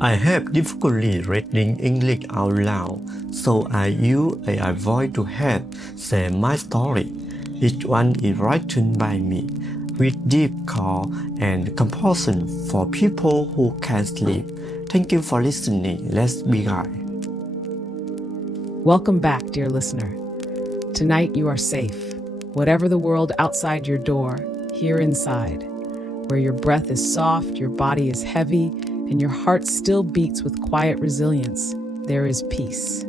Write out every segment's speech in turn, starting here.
I have difficulty reading English out loud, so I use AI voice to help share my story. Each one is written by me, with deep call and compassion for people who can't sleep. Thank you for listening. Let's begin. Welcome back, dear listener. Tonight you are safe. Whatever the world outside your door, here inside, where your breath is soft, your body is heavy, and your heart still beats with quiet resilience, there is peace.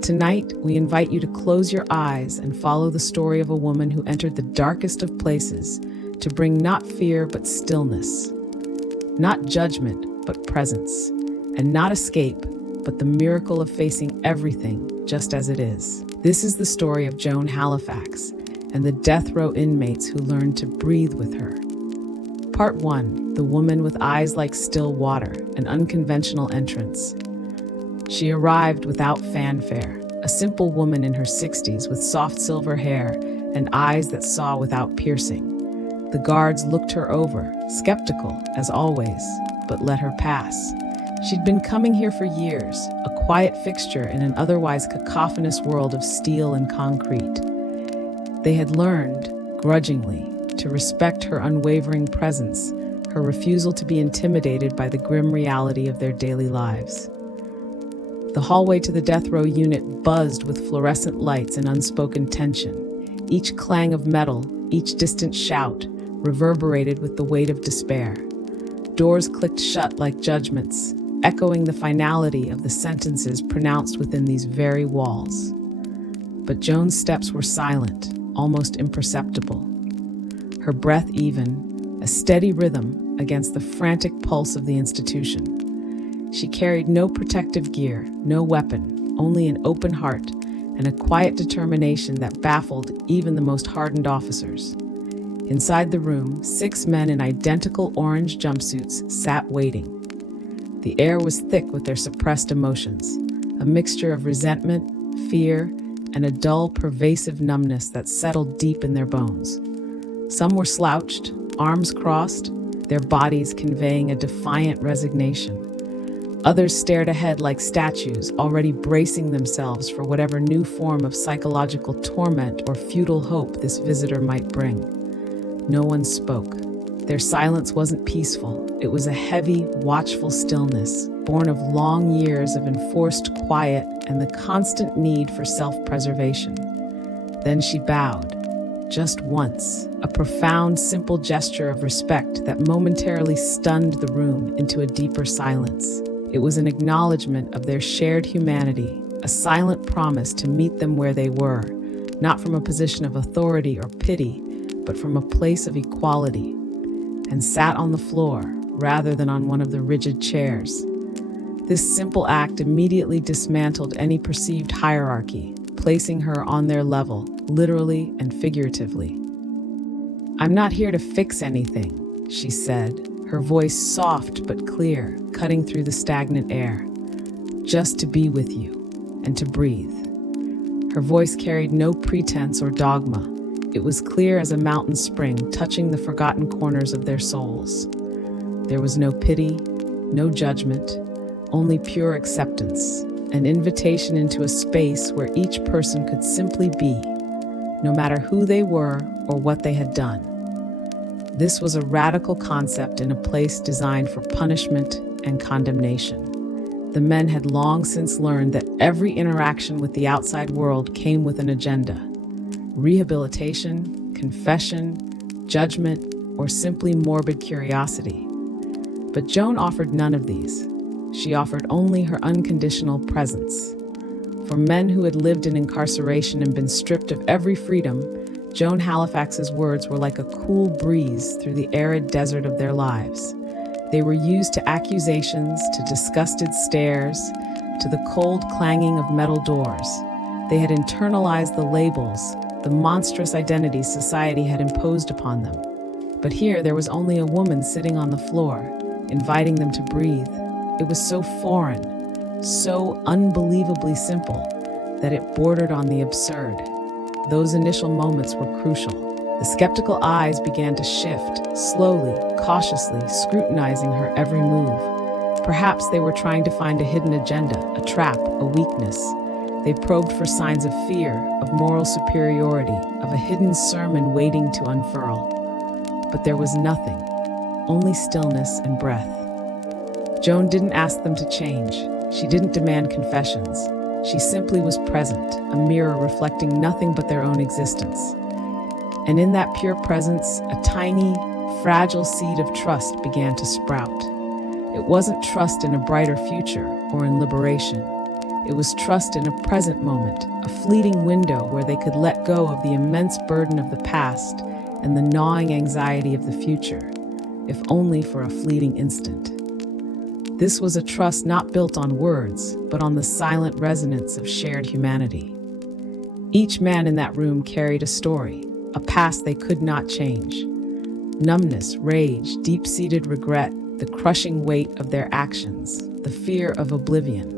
Tonight, we invite you to close your eyes and follow the story of a woman who entered the darkest of places to bring not fear but stillness, not judgment but presence, and not escape but the miracle of facing everything just as it is. This is the story of Joan Halifax and the death row inmates who learned to breathe with her. Part 1. The woman with eyes like still water, an unconventional entrance. She arrived without fanfare, a simple woman in her 60s with soft silver hair and eyes that saw without piercing. The guards looked her over, skeptical as always, but let her pass. She'd been coming here for years, a quiet fixture in an otherwise cacophonous world of steel and concrete. They had learned, grudgingly, to respect her unwavering presence, her refusal to be intimidated by the grim reality of their daily lives. The hallway to the death row unit buzzed with fluorescent lights and unspoken tension. Each clang of metal, each distant shout, reverberated with the weight of despair. Doors clicked shut like judgments, echoing the finality of the sentences pronounced within these very walls. But Joan's steps were silent, almost imperceptible. Her breath even, a steady rhythm against the frantic pulse of the institution. She carried no protective gear, no weapon, only an open heart and a quiet determination that baffled even the most hardened officers. Inside the room, 6 men in identical orange jumpsuits sat waiting. The air was thick with their suppressed emotions, a mixture of resentment, fear, and a dull, pervasive numbness that settled deep in their bones. Some were slouched, arms crossed, their bodies conveying a defiant resignation. Others stared ahead like statues, already bracing themselves for whatever new form of psychological torment or futile hope this visitor might bring. No one spoke. Their silence wasn't peaceful. It was a heavy, watchful stillness, born of long years of enforced quiet and the constant need for self-preservation. Then she bowed. Just once, a profound, simple gesture of respect that momentarily stunned the room into a deeper silence. It was an acknowledgement of their shared humanity, a silent promise to meet them where they were, not from a position of authority or pity, but from a place of equality, and sat on the floor rather than on one of the rigid chairs. This simple act immediately dismantled any perceived hierarchy, placing her on their level, literally and figuratively. "I'm not here to fix anything," she said, her voice soft but clear, cutting through the stagnant air. "Just to be with you, and to breathe." Her voice carried no pretense or dogma. It was clear as a mountain spring touching the forgotten corners of their souls. There was no pity, no judgment, only pure acceptance, an invitation into a space where each person could simply be, no matter who they were or what they had done. This was a radical concept in a place designed for punishment and condemnation. The men had long since learned that every interaction with the outside world came with an agenda: rehabilitation, confession, judgment, or simply morbid curiosity. But Joan offered none of these. She offered only her unconditional presence. For men who had lived in incarceration and been stripped of every freedom, Joan Halifax's words were like a cool breeze through the arid desert of their lives. They were used to accusations, to disgusted stares, to the cold clanging of metal doors. They had internalized the labels, the monstrous identities society had imposed upon them. But here there was only a woman sitting on the floor, inviting them to breathe. It was so foreign, so unbelievably simple, that it bordered on the absurd. Those initial moments were crucial. The skeptical eyes began to shift, slowly, cautiously, scrutinizing her every move. Perhaps they were trying to find a hidden agenda, a trap, a weakness. They probed for signs of fear, of moral superiority, of a hidden sermon waiting to unfurl. But there was nothing, only stillness and breath. Joan didn't ask them to change. She didn't demand confessions. She simply was present, a mirror reflecting nothing but their own existence. And in that pure presence, a tiny, fragile seed of trust began to sprout. It wasn't trust in a brighter future or in liberation. It was trust in a present moment, a fleeting window where they could let go of the immense burden of the past and the gnawing anxiety of the future, if only for a fleeting instant. This was a trust not built on words, but on the silent resonance of shared humanity. Each man in that room carried a story, a past they could not change. Numbness, rage, deep-seated regret, the crushing weight of their actions, the fear of oblivion.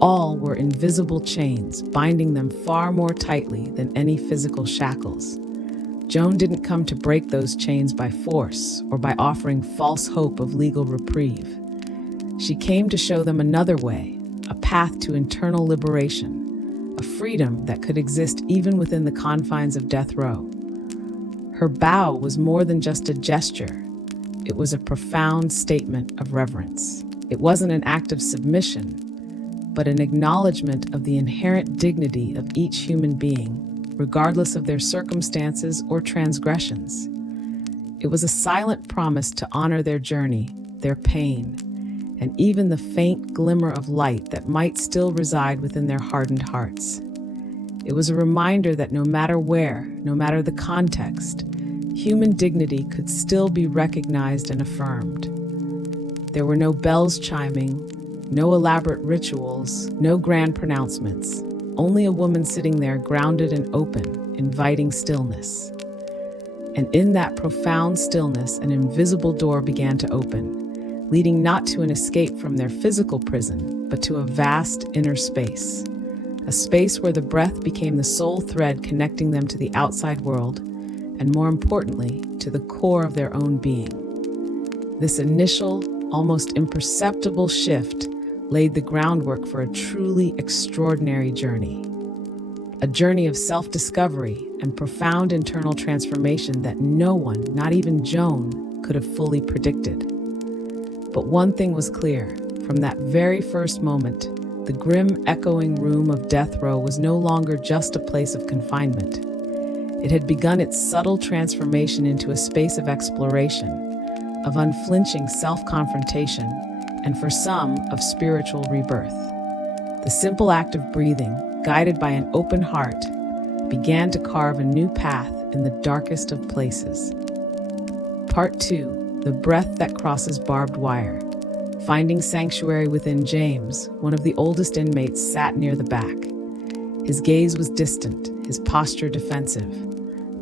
All were invisible chains, binding them far more tightly than any physical shackles. Joan didn't come to break those chains by force or by offering false hope of legal reprieve. She came to show them another way, a path to internal liberation, a freedom that could exist even within the confines of death row. Her bow was more than just a gesture. It was a profound statement of reverence. It wasn't an act of submission, but an acknowledgement of the inherent dignity of each human being, regardless of their circumstances or transgressions. It was a silent promise to honor their journey, their pain, and even the faint glimmer of light that might still reside within their hardened hearts. It was a reminder that no matter where, no matter the context, human dignity could still be recognized and affirmed. There were no bells chiming, no elaborate rituals, no grand pronouncements, only a woman sitting there grounded and open, inviting stillness. And in that profound stillness, an invisible door began to open, leading not to an escape from their physical prison, but to a vast inner space. A space where the breath became the sole thread connecting them to the outside world, and more importantly, to the core of their own being. This initial, almost imperceptible shift laid the groundwork for a truly extraordinary journey. A journey of self-discovery and profound internal transformation that no one, not even Joan, could have fully predicted. But one thing was clear. From that very first moment, the grim, echoing room of death row was no longer just a place of confinement. It had begun its subtle transformation into a space of exploration, of unflinching self-confrontation, and for some, of spiritual rebirth. The simple act of breathing, guided by an open heart, began to carve a new path in the darkest of places. Part 2, the breath that crosses barbed wire. Finding sanctuary within James, one of the oldest inmates sat near the back. His gaze was distant, his posture defensive.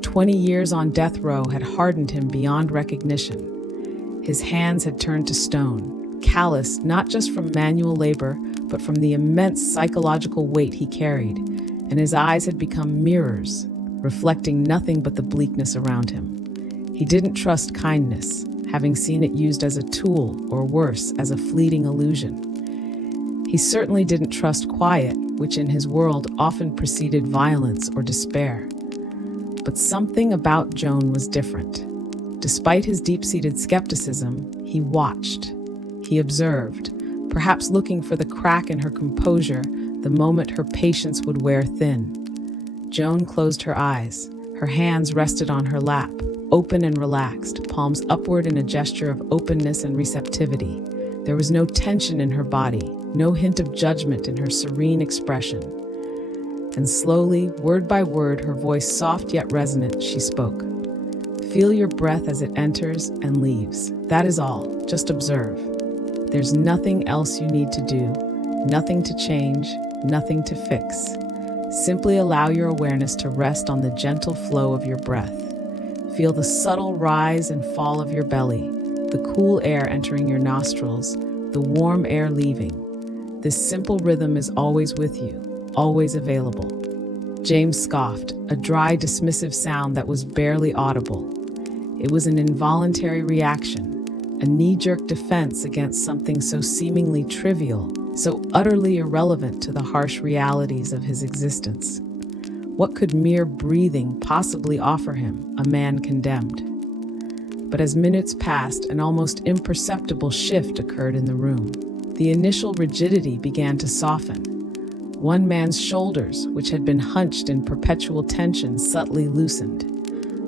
20 years on death row had hardened him beyond recognition. His hands had turned to stone, calloused not just from manual labor, but from the immense psychological weight he carried, and his eyes had become mirrors, reflecting nothing but the bleakness around him. He didn't trust kindness, having seen it used as a tool, or worse, as a fleeting illusion. He certainly didn't trust quiet, which in his world often preceded violence or despair. But something about Joan was different. Despite his deep-seated skepticism, he watched. He observed, perhaps looking for the crack in her composure the moment her patience would wear thin. Joan closed her eyes. Her hands rested on her lap, open and relaxed, palms upward in a gesture of openness and receptivity. There was no tension in her body, no hint of judgment in her serene expression. And slowly, word by word, her voice soft yet resonant, she spoke. Feel your breath as it enters and leaves. That is all. Just observe. There's nothing else you need to do, nothing to change, nothing to fix. Simply allow your awareness to rest on the gentle flow of your breath. Feel the subtle rise and fall of your belly, the cool air entering your nostrils, the warm air leaving. This simple rhythm is always with you, always available. James scoffed, a dry, dismissive sound that was barely audible. It was an involuntary reaction, a knee-jerk defense against something so seemingly trivial, so utterly irrelevant to the harsh realities of his existence. What could mere breathing possibly offer him, a man condemned? But as minutes passed, an almost imperceptible shift occurred in the room. The initial rigidity began to soften. One man's shoulders, which had been hunched in perpetual tension, subtly loosened.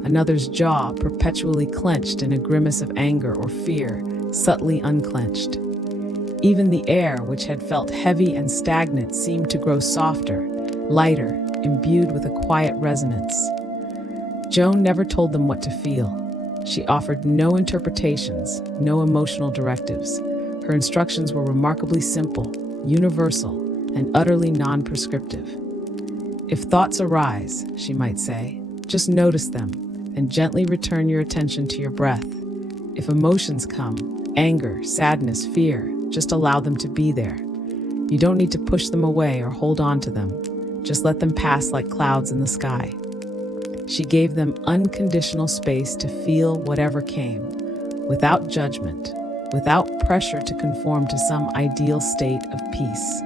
Another's jaw, perpetually clenched in a grimace of anger or fear, subtly unclenched. Even the air, which had felt heavy and stagnant, seemed to grow softer, lighter, imbued with a quiet resonance. Joan never told them what to feel. She offered no interpretations, no emotional directives. Her instructions were remarkably simple, universal, and utterly non-prescriptive. If thoughts arise, she might say, just notice them and gently return your attention to your breath. If emotions come, anger, sadness, fear, just allow them to be there. You don't need to push them away or hold on to them. Just let them pass like clouds in the sky. She gave them unconditional space to feel whatever came, without judgment, without pressure to conform to some ideal state of peace.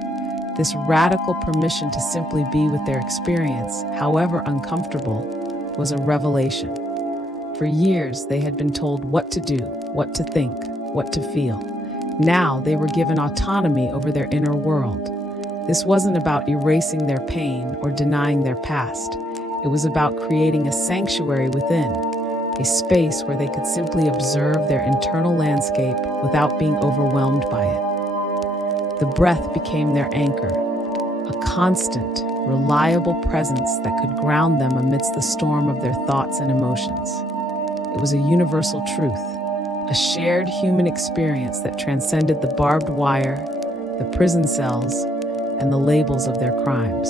This radical permission to simply be with their experience, however uncomfortable, was a revelation. For years, they had been told what to do, what to think, what to feel. Now they were given autonomy over their inner world. This wasn't about erasing their pain or denying their past. It was about creating a sanctuary within, a space where they could simply observe their internal landscape without being overwhelmed by it. The breath became their anchor, a constant, reliable presence that could ground them amidst the storm of their thoughts and emotions. It was a universal truth, a shared human experience that transcended the barbed wire, the prison cells, and the labels of their crimes.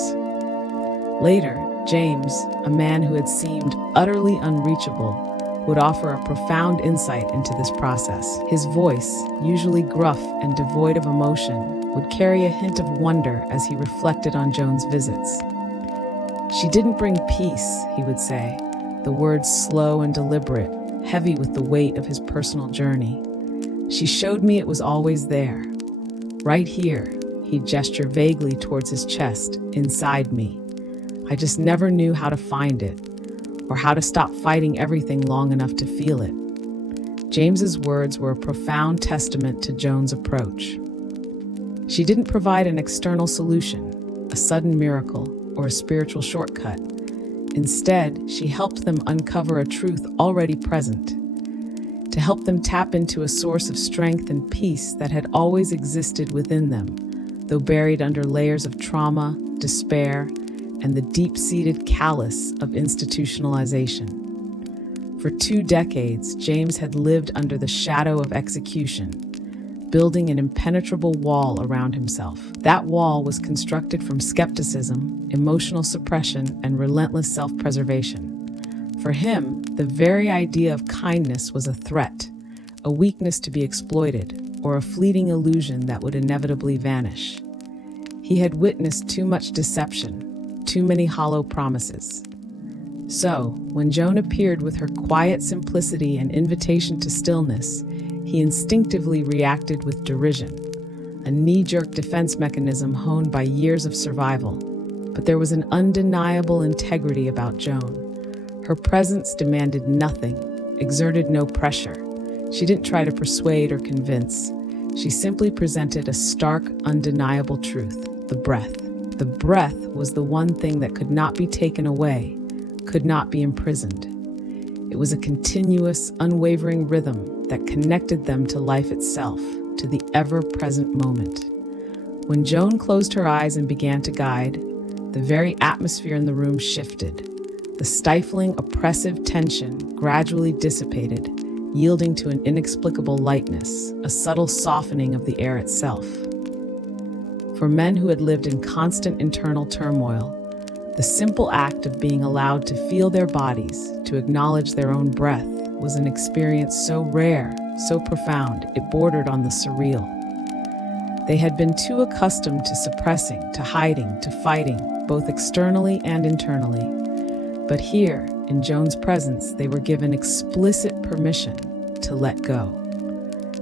Later, James, a man who had seemed utterly unreachable, would offer a profound insight into this process. His voice, usually gruff and devoid of emotion, would carry a hint of wonder as he reflected on Joan's visits. She didn't bring peace, he would say, the words slow and deliberate, heavy with the weight of his personal journey. She showed me it was always there. Right here, he'd gesture vaguely towards his chest, inside me. I just never knew how to find it, or how to stop fighting everything long enough to feel it. James's words were a profound testament to Joan's approach. She didn't provide an external solution, a sudden miracle, or a spiritual shortcut. Instead, she helped them uncover a truth already present, to help them tap into a source of strength and peace that had always existed within them, though buried under layers of trauma, despair, and the deep-seated callous of institutionalization. For 2 decades, James had lived under the shadow of execution, building an impenetrable wall around himself. That wall was constructed from skepticism, emotional suppression, and relentless self-preservation. For him, the very idea of kindness was a threat, a weakness to be exploited, or a fleeting illusion that would inevitably vanish. He had witnessed too much deception, too many hollow promises. So, when Joan appeared with her quiet simplicity and invitation to stillness, he instinctively reacted with derision, a knee-jerk defense mechanism honed by years of survival. But there was an undeniable integrity about Joan. Her presence demanded nothing, exerted no pressure. She didn't try to persuade or convince. She simply presented a stark, undeniable truth: the breath. The breath was the one thing that could not be taken away, could not be imprisoned. It was a continuous, unwavering rhythm that connected them to life itself, to the ever-present moment. When Joan closed her eyes and began to guide, the very atmosphere in the room shifted. The stifling, oppressive tension gradually dissipated, yielding to an inexplicable lightness, a subtle softening of the air itself. For men who had lived in constant internal turmoil, the simple act of being allowed to feel their bodies, to acknowledge their own breath, was an experience so rare, so profound, it bordered on the surreal. They had been too accustomed to suppressing, to hiding, to fighting, both externally and internally. But here, in Joan's presence, they were given explicit permission to let go.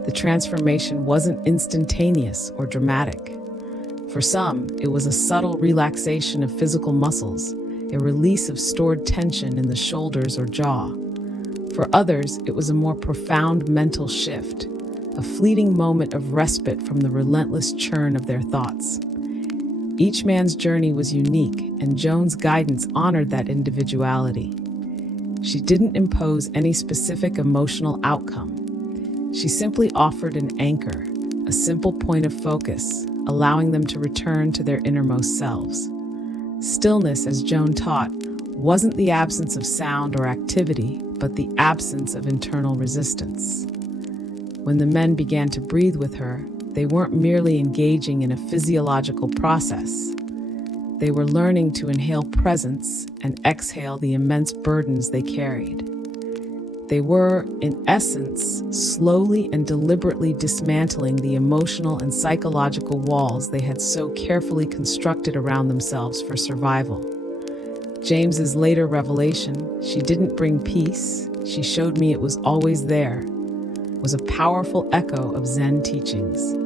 The transformation wasn't instantaneous or dramatic. For some, it was a subtle relaxation of physical muscles, a release of stored tension in the shoulders or jaw. For others, it was a more profound mental shift, a fleeting moment of respite from the relentless churn of their thoughts. Each man's journey was unique, and Joan's guidance honored that individuality. She didn't impose any specific emotional outcome. She simply offered an anchor, a simple point of focus, allowing them to return to their innermost selves. Stillness, as Joan taught, wasn't the absence of sound or activity, but the absence of internal resistance. When the men began to breathe with her, they weren't merely engaging in a physiological process. They were learning to inhale presence and exhale the immense burdens they carried. They were, in essence, slowly and deliberately dismantling the emotional and psychological walls they had so carefully constructed around themselves for survival. James's later revelation, "She didn't bring peace, she showed me it was always there," was a powerful echo of Zen teachings.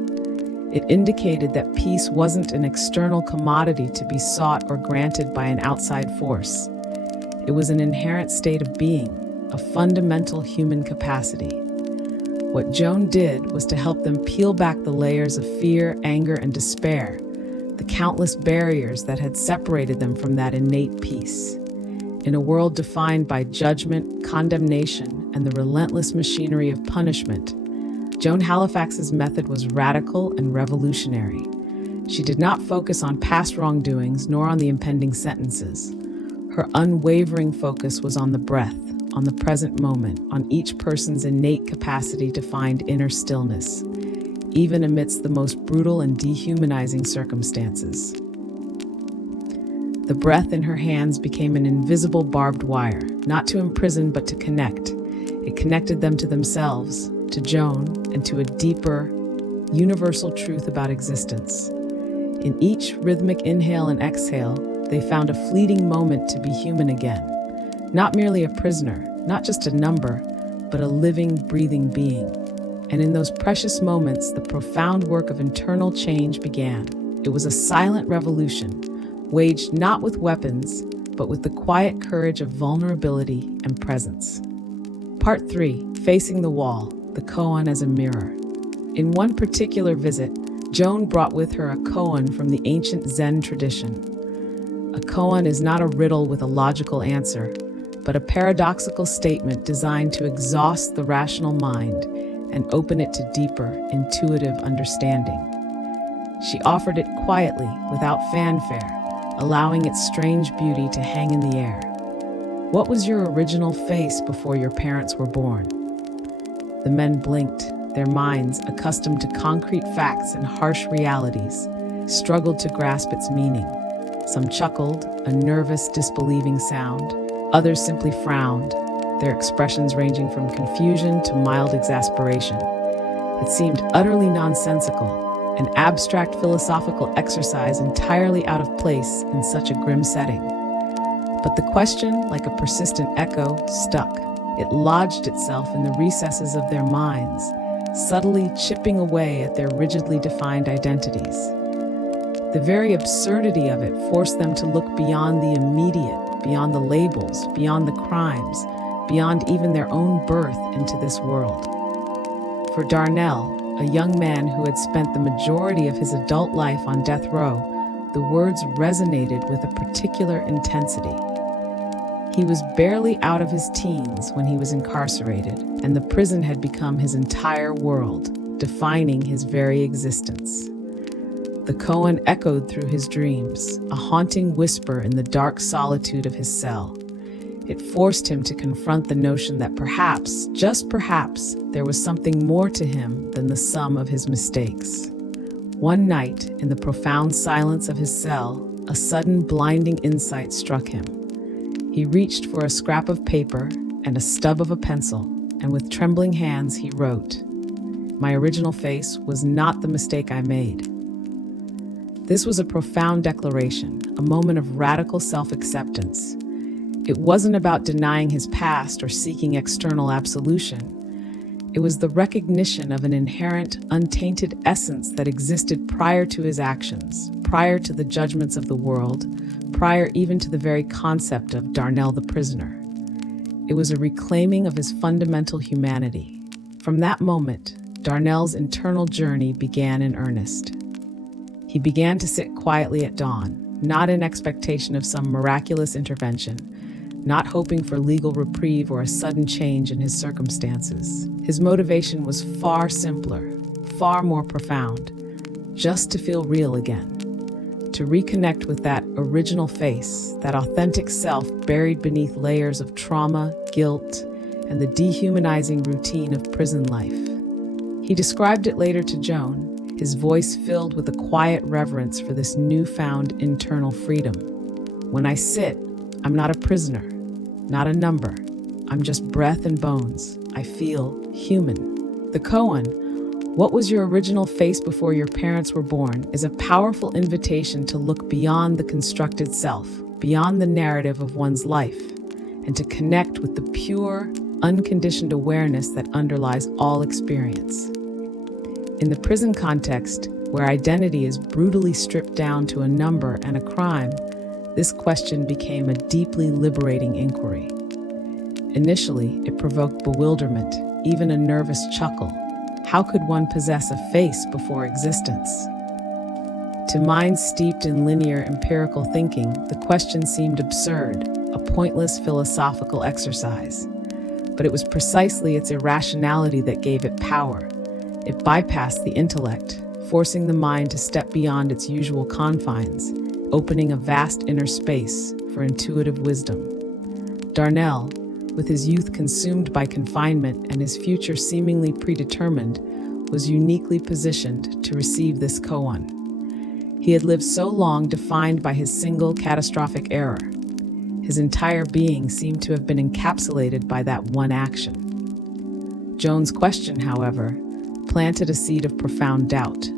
It indicated that peace wasn't an external commodity to be sought or granted by an outside force. It was an inherent state of being, a fundamental human capacity. What Joan did was to help them peel back the layers of fear, anger, and despair, the countless barriers that had separated them from that innate peace. In a world defined by judgment, condemnation, and the relentless machinery of punishment, Joan Halifax's method was radical and revolutionary. She did not focus on past wrongdoings nor on the impending sentences. Her unwavering focus was on the breath, on the present moment, on each person's innate capacity to find inner stillness, even amidst the most brutal and dehumanizing circumstances. The breath in her hands became an invisible barbed wire, not to imprison but to connect. It connected them to themselves, to Joan, and to a deeper, universal truth about existence. In each rhythmic inhale and exhale, they found a fleeting moment to be human again. Not merely a prisoner, not just a number, but a living, breathing being. And in those precious moments, the profound work of internal change began. It was a silent revolution, waged not with weapons, but with the quiet courage of vulnerability and presence. Part 3, Facing the Wall, the koan as a mirror. In one particular visit, Joan brought with her a koan from the ancient Zen tradition. A koan is not a riddle with a logical answer, but a paradoxical statement designed to exhaust the rational mind and open it to deeper, intuitive understanding. She offered it quietly, without fanfare, allowing its strange beauty to hang in the air. "What was your original face before your parents were born?" The men blinked, their minds, accustomed to concrete facts and harsh realities, struggled to grasp its meaning. Some chuckled, a nervous, disbelieving sound. Others simply frowned, their expressions ranging from confusion to mild exasperation. It seemed utterly nonsensical, an abstract philosophical exercise entirely out of place in such a grim setting. But the question, like a persistent echo, stuck. It lodged itself in the recesses of their minds, subtly chipping away at their rigidly defined identities. The very absurdity of it forced them to look beyond the immediate, beyond the labels, beyond the crimes, beyond even their own birth into this world. For Darnell, a young man who had spent the majority of his adult life on death row, the words resonated with a particular intensity. He was barely out of his teens when he was incarcerated, and the prison had become his entire world, defining his very existence. The koan echoed through his dreams, a haunting whisper in the dark solitude of his cell. It forced him to confront the notion that perhaps, just perhaps, there was something more to him than the sum of his mistakes. One night, in the profound silence of his cell, a sudden blinding insight struck him. He reached for a scrap of paper and a stub of a pencil, and with trembling hands he wrote, my original face was not the mistake I made. This was a profound declaration, a moment of radical self-acceptance. It wasn't about denying his past or seeking external absolution. It was the recognition of an inherent, untainted essence that existed prior to his actions, prior to the judgments of the world, prior even to the very concept of Darnell the prisoner. It was a reclaiming of his fundamental humanity. From that moment, Darnell's internal journey began in earnest. He began to sit quietly at dawn, not in expectation of some miraculous intervention, not hoping for legal reprieve or a sudden change in his circumstances. His motivation was far simpler, far more profound, just to feel real again, to reconnect with that original face, that authentic self buried beneath layers of trauma, guilt, and the dehumanizing routine of prison life. He described it later to Joan, his voice filled with a quiet reverence for this newfound internal freedom. When I sit, I'm not a prisoner, not a number. I'm just breath and bones. I feel human. The koan, what was your original face before your parents were born, is a powerful invitation to look beyond the constructed self, beyond the narrative of one's life, and to connect with the pure, unconditioned awareness that underlies all experience. In the prison context, where identity is brutally stripped down to a number and a crime, this question became a deeply liberating inquiry. Initially, it provoked bewilderment, even a nervous chuckle. How could one possess a face before existence? To minds steeped in linear empirical thinking, the question seemed absurd, a pointless philosophical exercise. But it was precisely its irrationality that gave it power. It bypassed the intellect, forcing the mind to step beyond its usual confines, opening a vast inner space for intuitive wisdom. Darnell, with his youth consumed by confinement and his future seemingly predetermined, was uniquely positioned to receive this koan. He had lived so long defined by his single catastrophic error. His entire being seemed to have been encapsulated by that one action. Joan's question, however, planted a seed of profound doubt.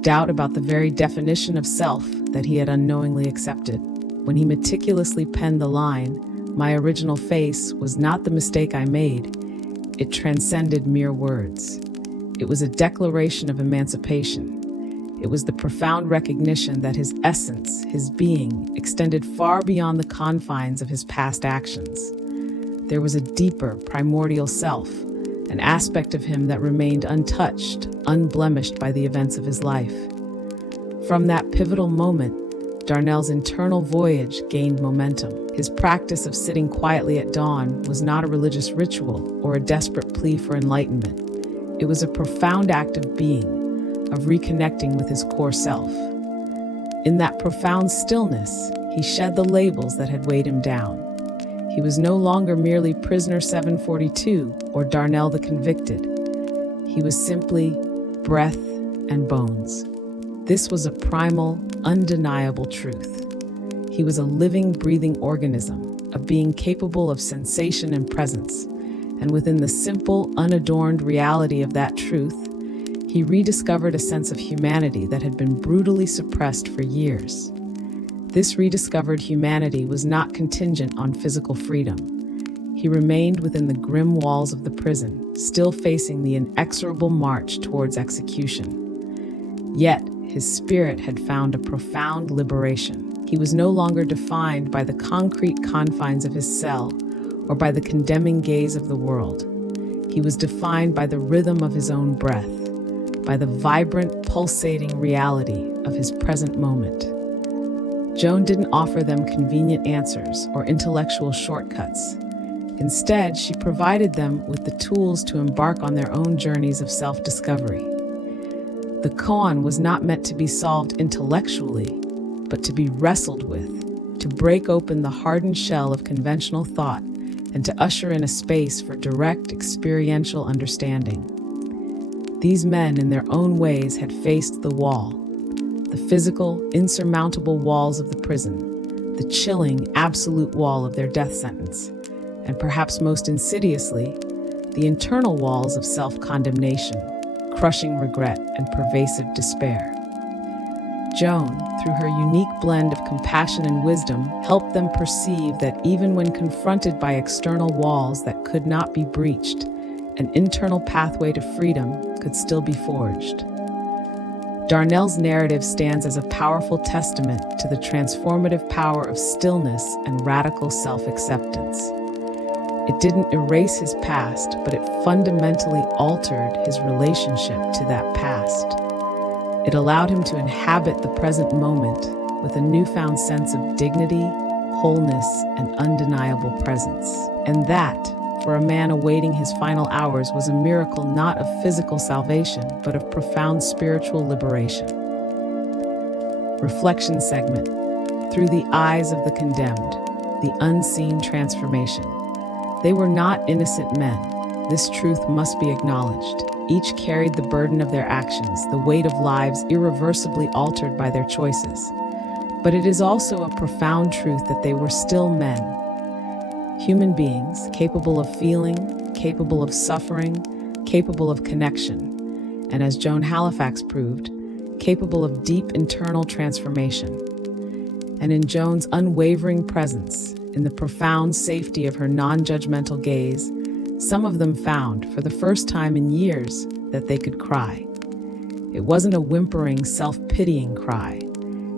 Doubt about the very definition of self that he had unknowingly accepted. When he meticulously penned the line, "My original face was not the mistake I made," it transcended mere words. It was a declaration of emancipation. It was the profound recognition that his essence, his being, extended far beyond the confines of his past actions. There was a deeper, primordial self, an aspect of him that remained untouched, unblemished by the events of his life. From that pivotal moment, Darnell's internal voyage gained momentum. His practice of sitting quietly at dawn was not a religious ritual or a desperate plea for enlightenment. It was a profound act of being, of reconnecting with his core self. In that profound stillness, he shed the labels that had weighed him down. He was no longer merely prisoner 742 or Darnell the convicted. He was simply breath and bones. This was a primal, undeniable truth. He was a living, breathing organism, a being capable of sensation and presence. And within the simple, unadorned reality of that truth, he rediscovered a sense of humanity that had been brutally suppressed for years. This rediscovered humanity was not contingent on physical freedom. He remained within the grim walls of the prison, still facing the inexorable march towards execution. Yet, his spirit had found a profound liberation. He was no longer defined by the concrete confines of his cell or by the condemning gaze of the world. He was defined by the rhythm of his own breath, by the vibrant, pulsating reality of his present moment. Joan didn't offer them convenient answers or intellectual shortcuts. Instead, she provided them with the tools to embark on their own journeys of self-discovery. The koan was not meant to be solved intellectually, but to be wrestled with, to break open the hardened shell of conventional thought and to usher in a space for direct experiential understanding. These men, in their own ways, had faced the wall, the physical, insurmountable walls of the prison, the chilling, absolute wall of their death sentence, and perhaps most insidiously, the internal walls of self-condemnation. crushing regret and pervasive despair. Joan, through her unique blend of compassion and wisdom, helped them perceive that even when confronted by external walls that could not be breached, an internal pathway to freedom could still be forged. Darnell's narrative stands as a powerful testament to the transformative power of stillness and radical self-acceptance. It didn't erase his past, but it fundamentally altered his relationship to that past. It allowed him to inhabit the present moment with a newfound sense of dignity, wholeness, and undeniable presence. And that, for a man awaiting his final hours, was a miracle not of physical salvation, but of profound spiritual liberation. Reflection segment. Through the eyes of the condemned, the unseen transformation. They were not innocent men. This truth must be acknowledged. Each carried the burden of their actions, the weight of lives irreversibly altered by their choices. But it is also a profound truth that they were still men. Human beings, capable of feeling, capable of suffering, capable of connection, and as Joan Halifax proved, capable of deep internal transformation. And in Joan's unwavering presence, in the profound safety of her non-judgmental gaze, some of them found, for the first time in years, that they could cry. It wasn't a whimpering, self-pitying cry.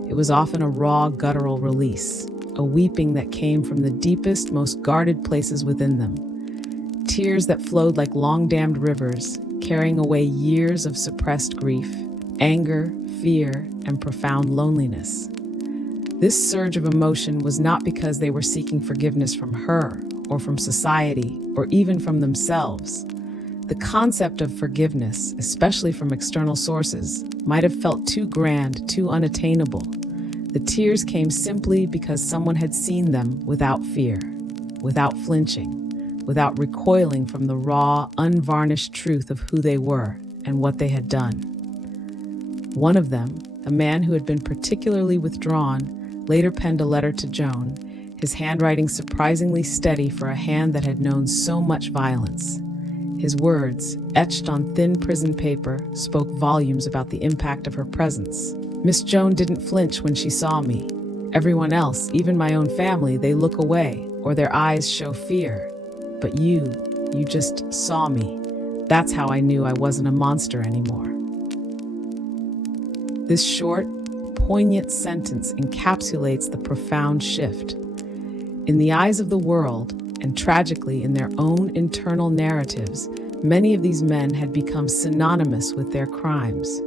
It was often a raw, guttural release, a weeping that came from the deepest, most guarded places within them. Tears that flowed like long-dammed rivers, carrying away years of suppressed grief, anger, fear, and profound loneliness. This surge of emotion was not because they were seeking forgiveness from her, or from society, or even from themselves. The concept of forgiveness, especially from external sources, might have felt too grand, too unattainable. The tears came simply because someone had seen them without fear, without flinching, without recoiling from the raw, unvarnished truth of who they were and what they had done. One of them, a man who had been particularly withdrawn, later penned a letter to Joan, his handwriting surprisingly steady for a hand that had known so much violence. His words, etched on thin prison paper, spoke volumes about the impact of her presence. Miss Joan didn't flinch when she saw me. Everyone else, even my own family, they look away, or their eyes show fear. But you just saw me. That's how I knew I wasn't a monster anymore. This short, poignant sentence encapsulates the profound shift. In the eyes of the world, and tragically in their own internal narratives, many of these men had become synonymous with their crimes.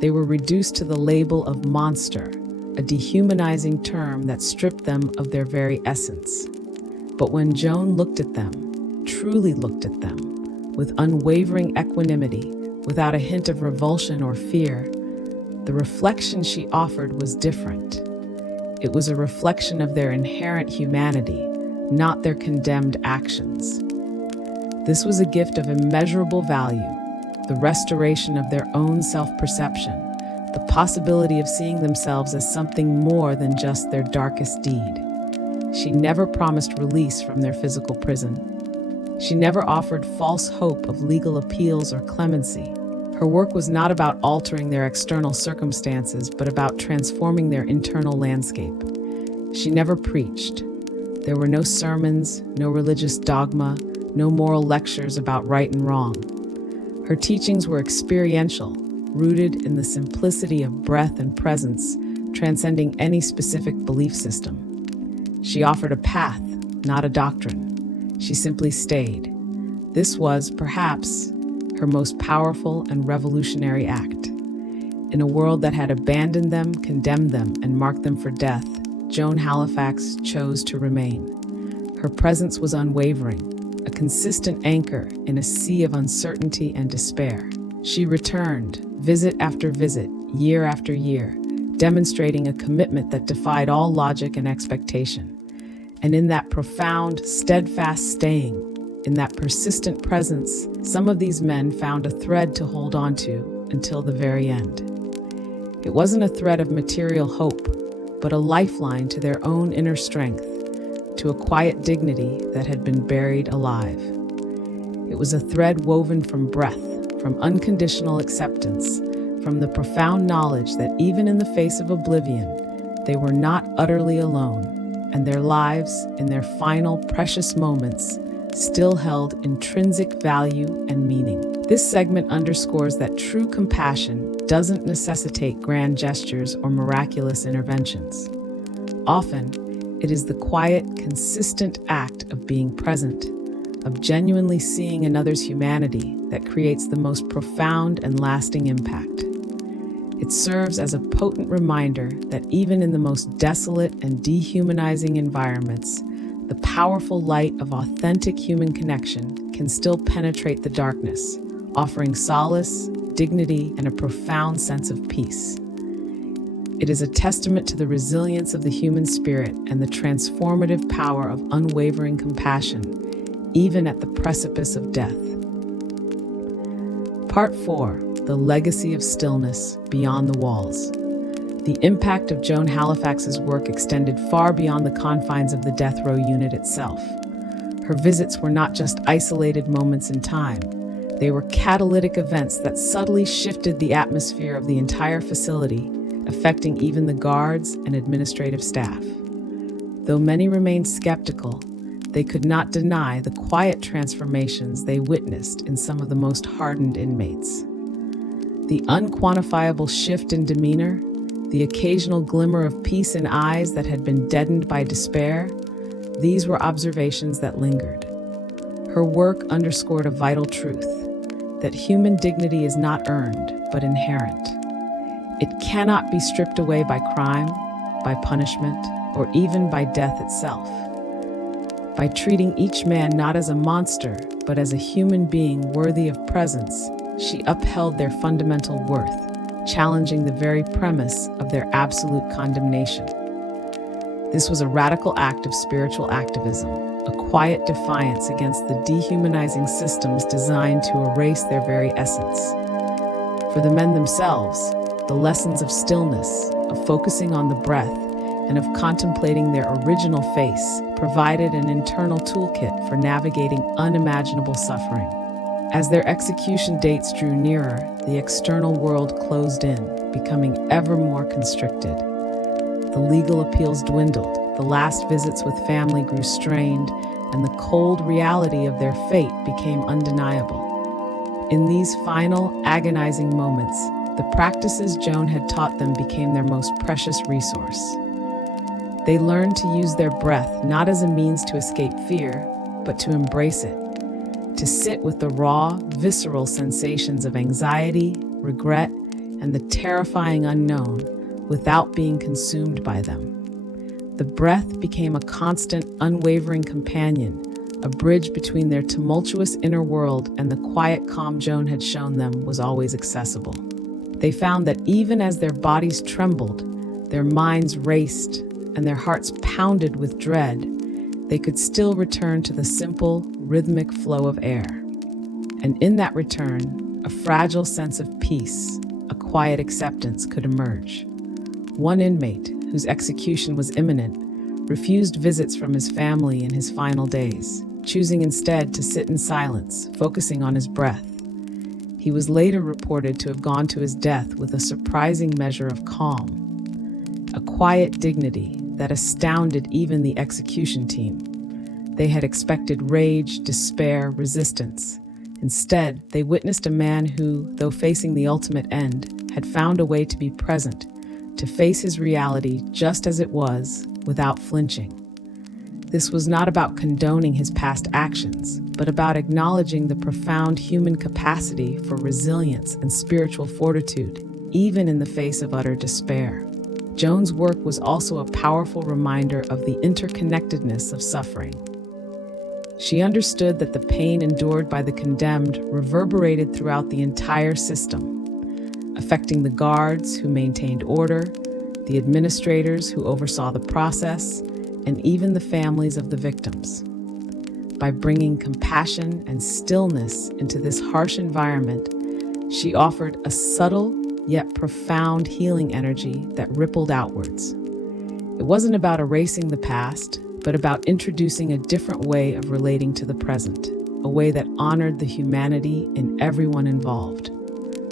They were reduced to the label of monster, a dehumanizing term that stripped them of their very essence. But when Joan looked at them, truly looked at them, with unwavering equanimity, without a hint of revulsion or fear, the reflection she offered was different. It was a reflection of their inherent humanity, not their condemned actions. This was a gift of immeasurable value, the restoration of their own self-perception, the possibility of seeing themselves as something more than just their darkest deed. She never promised release from their physical prison. She never offered false hope of legal appeals or clemency. Her work was not about altering their external circumstances, but about transforming their internal landscape. She never preached. There were no sermons, no religious dogma, no moral lectures about right and wrong. Her teachings were experiential, rooted in the simplicity of breath and presence, transcending any specific belief system. She offered a path, not a doctrine. She simply stayed. This was, perhaps, her most powerful and revolutionary act. In a world that had abandoned them, condemned them, and marked them for death, Joan Halifax chose to remain. Her presence was unwavering, a consistent anchor in a sea of uncertainty and despair. She returned, visit after visit, year after year, demonstrating a commitment that defied all logic and expectation. And in that profound, steadfast staying, in that persistent presence, some of these men found a thread to hold on to until the very end. It wasn't a thread of material hope, but a lifeline to their own inner strength, to a quiet dignity that had been buried alive. It was a thread woven from breath, from unconditional acceptance, from the profound knowledge that even in the face of oblivion, they were not utterly alone, and their lives, in their final precious moments, still held intrinsic value and meaning. This segment underscores that true compassion doesn't necessitate grand gestures or miraculous interventions. Often, it is the quiet, consistent act of being present, of genuinely seeing another's humanity that creates the most profound and lasting impact. It serves as a potent reminder that even in the most desolate and dehumanizing environments, the powerful light of authentic human connection can still penetrate the darkness, offering solace, dignity, and a profound sense of peace. It is a testament to the resilience of the human spirit and the transformative power of unwavering compassion, even at the precipice of death. Part 4. The Legacy of Stillness Beyond the Walls. The impact of Joan Halifax's work extended far beyond the confines of the death row unit itself. Her visits were not just isolated moments in time. They were catalytic events that subtly shifted the atmosphere of the entire facility, affecting even the guards and administrative staff. Though many remained skeptical, they could not deny the quiet transformations they witnessed in some of the most hardened inmates. The unquantifiable shift in demeanor, the occasional glimmer of peace in eyes that had been deadened by despair, these were observations that lingered. Her work underscored a vital truth, that human dignity is not earned, but inherent. It cannot be stripped away by crime, by punishment, or even by death itself. By treating each man not as a monster, but as a human being worthy of presence, she upheld their fundamental worth, challenging the very premise of their absolute condemnation. This was a radical act of spiritual activism, a quiet defiance against the dehumanizing systems designed to erase their very essence. For the men themselves, the lessons of stillness, of focusing on the breath, and of contemplating their original face provided an internal toolkit for navigating unimaginable suffering. As their execution dates drew nearer, the external world closed in, becoming ever more constricted. The legal appeals dwindled, the last visits with family grew strained, and the cold reality of their fate became undeniable. In these final, agonizing moments, the practices Joan had taught them became their most precious resource. They learned to use their breath not as a means to escape fear, but to embrace it. To sit with the raw, visceral sensations of anxiety, regret, and the terrifying unknown without being consumed by them. The breath became a constant, unwavering companion, a bridge between their tumultuous inner world and the quiet calm Joan had shown them was always accessible. They found that even as their bodies trembled, their minds raced, and their hearts pounded with dread, they could still return to the simple, rhythmic flow of air. And in that return, a fragile sense of peace, a quiet acceptance could emerge. One inmate, whose execution was imminent, refused visits from his family in his final days, choosing instead to sit in silence, focusing on his breath. He was later reported to have gone to his death with a surprising measure of calm, a quiet dignity that astounded even the execution team. They had expected rage, despair, resistance. Instead, they witnessed a man who, though facing the ultimate end, had found a way to be present, to face his reality just as it was, without flinching. This was not about condoning his past actions, but about acknowledging the profound human capacity for resilience and spiritual fortitude, even in the face of utter despair. Joan's work was also a powerful reminder of the interconnectedness of suffering. She understood that the pain endured by the condemned reverberated throughout the entire system, affecting the guards who maintained order, the administrators who oversaw the process, and even the families of the victims. By bringing compassion and stillness into this harsh environment, she offered a subtle yet profound healing energy that rippled outwards. It wasn't about erasing the past, but about introducing a different way of relating to the present. a way that honored the humanity in everyone involved.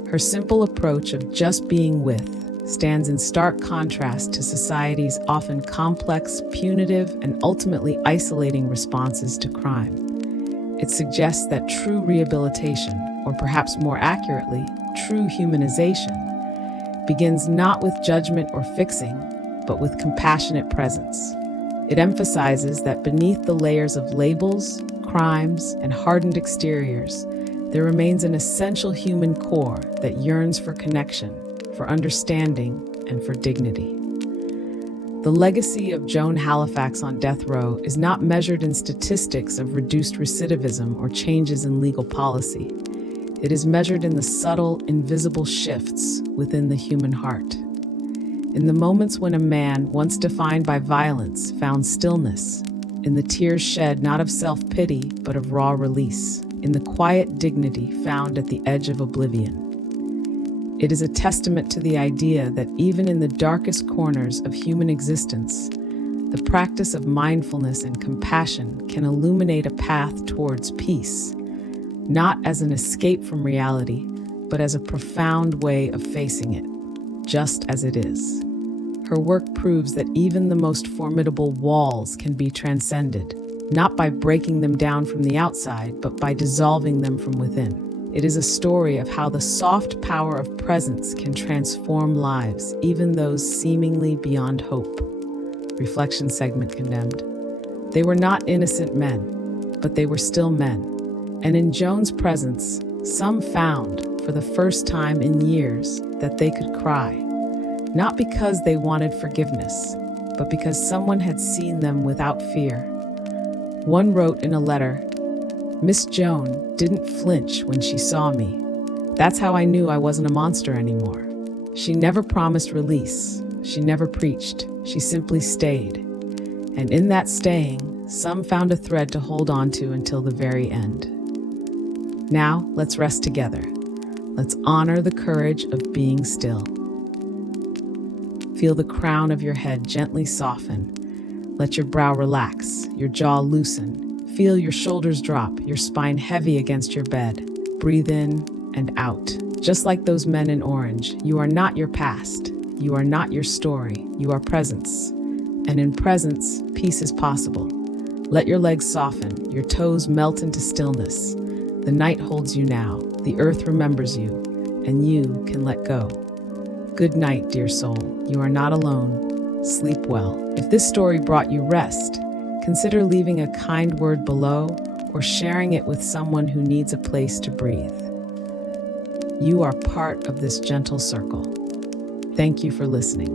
Her simple approach of just being with stands in stark contrast to society's often complex, punitive, and ultimately isolating responses to crime. It suggests that true rehabilitation, or perhaps more accurately, true humanization, begins not with judgment or fixing, but with compassionate presence. It emphasizes that beneath the layers of labels, crimes, and hardened exteriors, there remains an essential human core that yearns for connection, for understanding, and for dignity. The legacy of Joan Halifax on death row is not measured in statistics of reduced recidivism or changes in legal policy. It is measured in the subtle, invisible shifts within the human heart. In the moments when a man, once defined by violence, found stillness, in the tears shed not of self-pity, but of raw release, in the quiet dignity found at the edge of oblivion. It is a testament to the idea that even in the darkest corners of human existence, the practice of mindfulness and compassion can illuminate a path towards peace, not as an escape from reality, but as a profound way of facing it, just as it is. Her work proves that even the most formidable walls can be transcended, not by breaking them down from the outside, but by dissolving them from within. It is a story of how the soft power of presence can transform lives, even those seemingly beyond hope. Reflection segment condemned. They were not innocent men, but they were still men. And in Joan's presence, some found, for the first time in years, that they could cry. Not because they wanted forgiveness, but because someone had seen them without fear. One wrote in a letter, "Miss Joan didn't flinch when she saw me. That's how I knew I wasn't a monster anymore." She never promised release. She never preached. She simply stayed. And in that staying, some found a thread to hold on to until the very end. Now, let's rest together. Let's honor the courage of being still. Feel the crown of your head gently soften. Let your brow relax, your jaw loosen. Feel your shoulders drop, your spine heavy against your bed. Breathe in and out. Just like those men in orange, you are not your past. You are not your story. You are presence. And in presence, peace is possible. Let your legs soften, your toes melt into stillness. The night holds you now. The earth remembers you, and you can let go. Good night, dear soul. You are not alone. Sleep well. If this story brought you rest, consider leaving a kind word below or sharing it with someone who needs a place to breathe. You are part of this gentle circle. Thank you for listening.